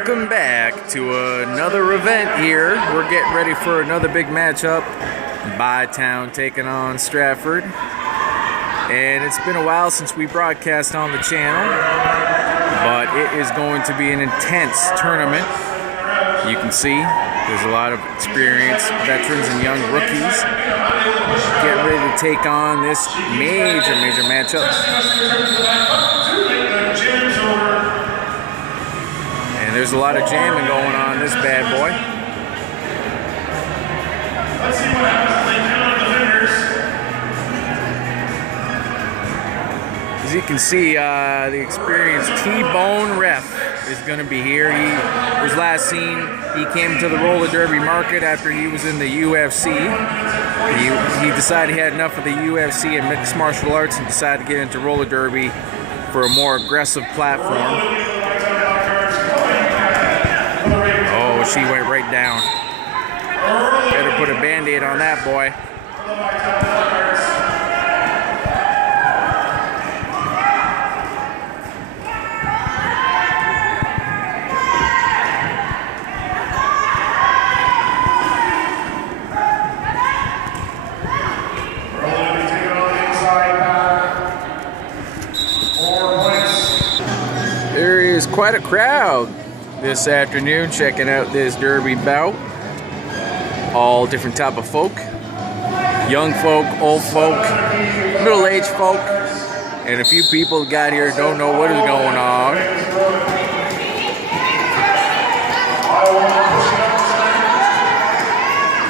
Welcome back to another event here. We're getting ready for another big matchup. Bytown taking on Stratford. And it's been a while since we broadcast on the channel, but it is going to be an intense tournament. You can see there's a lot of experienced veterans and young rookies getting ready to take on this major matchup. And there's a lot of jamming going on in this bad boy. Let's see what happens when they count the fingers. As you can see, the experienced T-Bone ref is going to be here. He was last seen, he came to the roller derby market after he was in the UFC. He decided he had enough of the UFC and mixed martial arts and decided to get into roller derby for a more aggressive platform. Oh, she went right down. Better put a band-aid on that boy. There is quite a crowd this afternoon checking out this derby bout. All different type of folk. Young folk, old folk, middle-aged folk, and a few people got here don't know what is going on.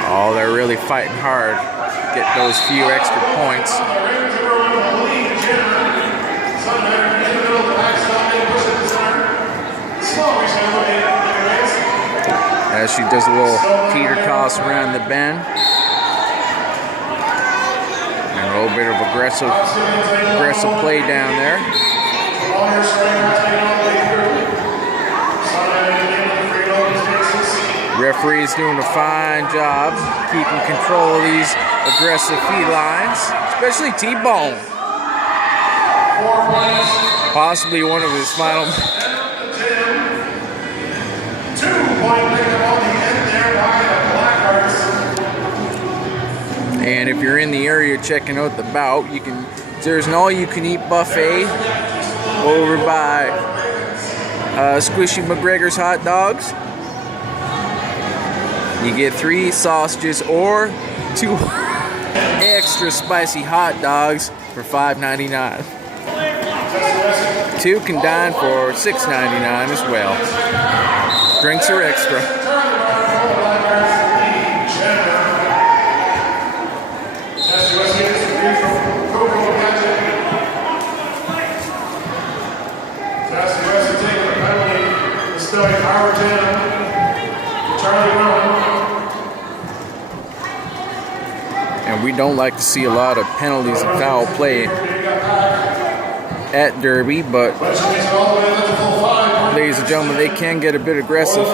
Oh, they're really fighting hard to get those few extra points. As she does a little teeter toss around the bend. And a little bit of aggressive play down there. Referee is doing a fine job keeping control of these aggressive felines, especially T-Bone. Possibly one of his final. And if you're in the area checking out the bout, there's an all-you-can-eat buffet over by Squishy McGregor's Hot Dogs. You get 3 sausages or 2 extra spicy hot dogs for $5.99. 2 can dine for $6.99 as well. Drinks are extra. And we don't like to see a lot of penalties and foul play at Derby, but ladies and gentlemen, they can get a bit aggressive.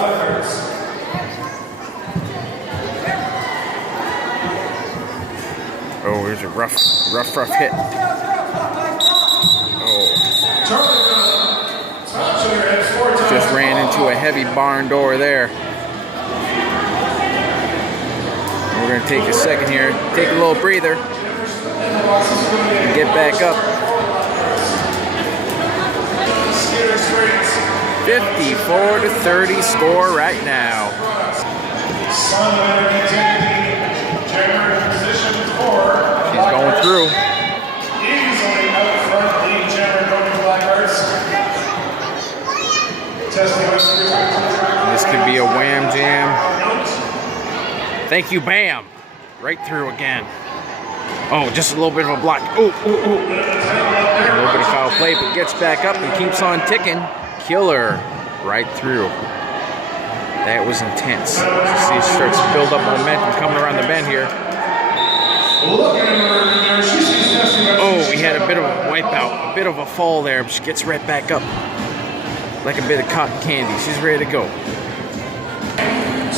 Oh, here's a rough hit. Oh. Just ran into a heavy barn door there. We're going to take a second here, take a little breather, and get back up. 54-30 score right now. She's going through. This could be a wham jam. Thank you, bam! Right through again. Oh, just a little bit of a block. Ooh. A little bit of foul play, but gets back up and keeps on ticking. Killer. Right through. That was intense. See, she starts to build up momentum coming around the bend here. Oh, we had a bit of a wipeout, a bit of a fall there, but she gets right back up. Like a bit of cotton candy. She's ready to go.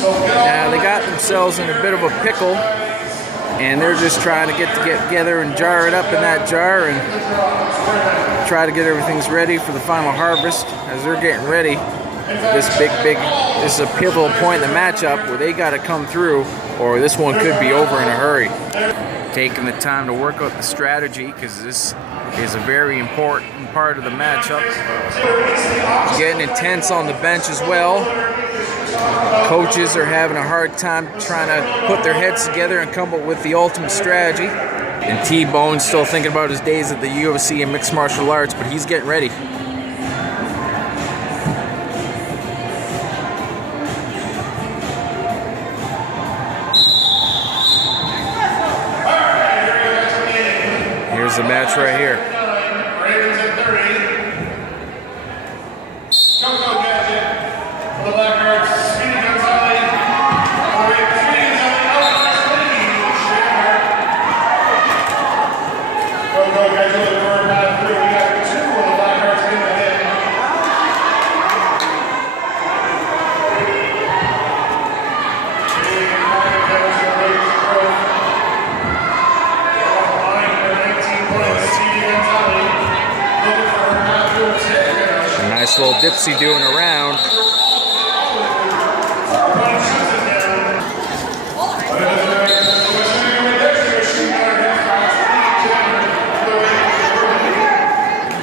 Now, they got themselves in a bit of a pickle, and they're just trying to get together and jar it up in that jar and try to get everything ready for the final harvest as they're getting ready This is a pivotal point in the matchup where they got to come through, or this one could be over in a hurry. Taking the time to work out the strategy, because this is a very important part of the matchup. Getting intense on the bench as well. Coaches are having a hard time trying to put their heads together and come up with the ultimate strategy. And T-Bone's still thinking about his days at the UFC and mixed martial arts, but he's getting ready. Here's the match right here. Ravens at 30. Coco Gadget for the Blackhearts. Speedy Gonzalez. Coco Gadget for the Blackhearts. We got 2 of the Blackhearts in the head. A nice little dipsy doing around.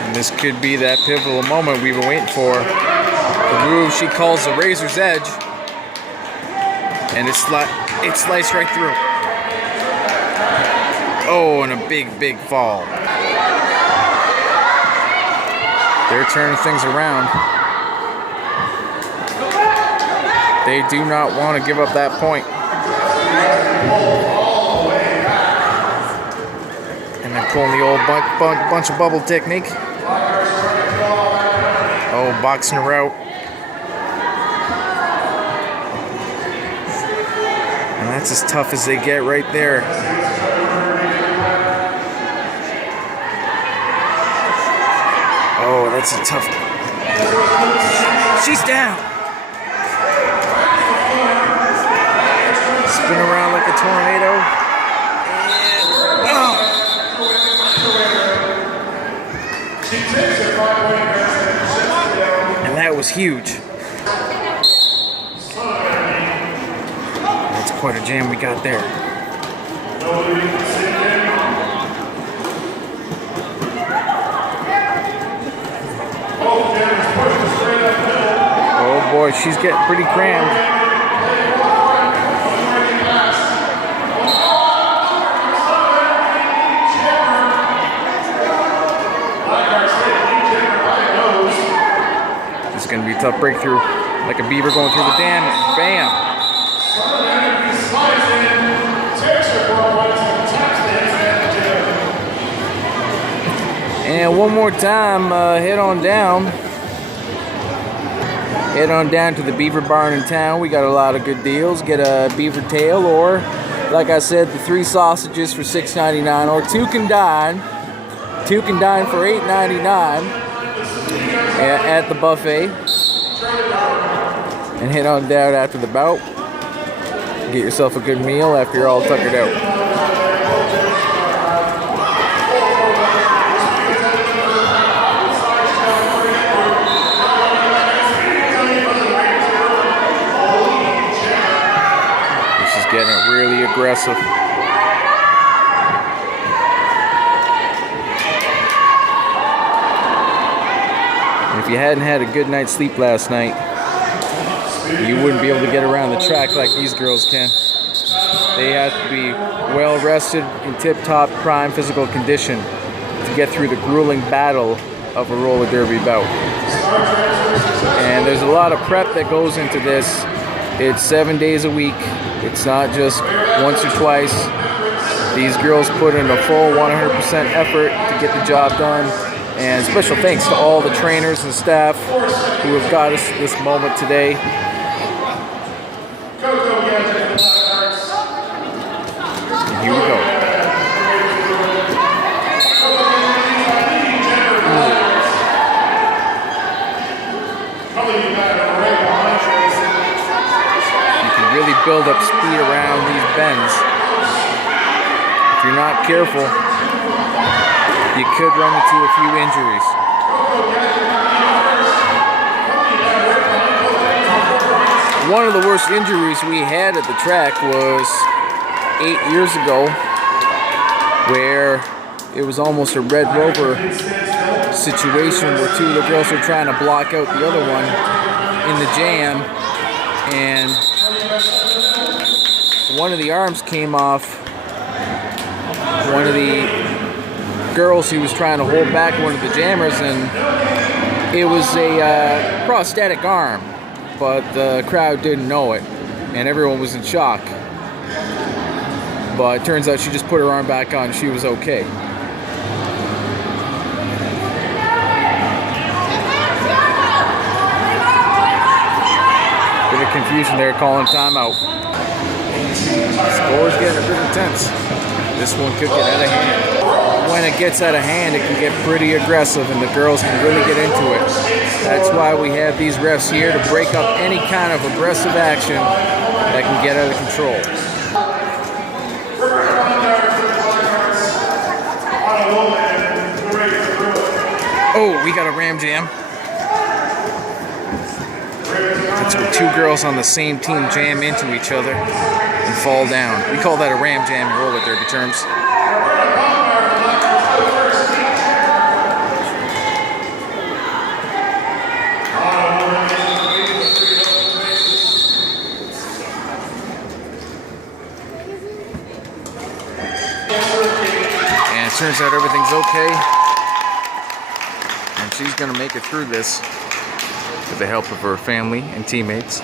And this could be that pivotal moment we've been waiting for. The move she calls the razor's edge. And it's sliced right through. Oh, and a big fall. They're turning things around. They do not want to give up that point. And they're pulling the old bunch of bubble technique. Oh, boxing her out. And that's as tough as they get right there. Oh, that's a tough. She's down. Spin around like a tornado. And that was huge. That's quite a jam we got there. Oh boy, she's getting pretty crammed. This is going to be a tough breakthrough. Like a beaver going through the dam. Bam! And one more time, head on down. Head on down to the Beaver Barn in town. We got a lot of good deals. Get a beaver tail, or like I said, the 3 sausages for $6.99, or 2 can dine. 2 can dine for $8.99 at the buffet. And head on down after the bout. Get yourself a good meal after you're all tuckered out. Getting really aggressive. And if you hadn't had a good night's sleep last night, you wouldn't be able to get around the track like these girls can. They have to be well rested in tip-top prime physical condition to get through the grueling battle of a roller derby bout. And there's a lot of prep that goes into this. It's 7 days a week. It's not just once or twice. These girls put in a full 100% effort to get the job done. And special thanks to all the trainers and staff who have got us this moment today. And here we go. Really build up speed around these bends. If you're not careful, you could run into a few injuries. One of the worst injuries we had at the track was 8 years ago, where it was almost a Red Rover situation where two of the girls were trying to block out the other one in the jam, and one of the arms came off one of the girls who was trying to hold back one of the jammers, and it was a prosthetic arm, but the crowd didn't know it, and everyone was in shock. But it turns out she just put her arm back on, she was okay. Bit of confusion there, calling timeout. Score's getting a bit intense. This one could get out of hand. When it gets out of hand, it can get pretty aggressive, and the girls can really get into it. That's why we have these refs here, to break up any kind of aggressive action that can get out of control. Oh, we got a ram jam. That's where two girls on the same team jam into each other and fall down. We call that a ram jam in roller derby terms. And it turns out everything's okay. And she's gonna make it through this with the help of her family and teammates.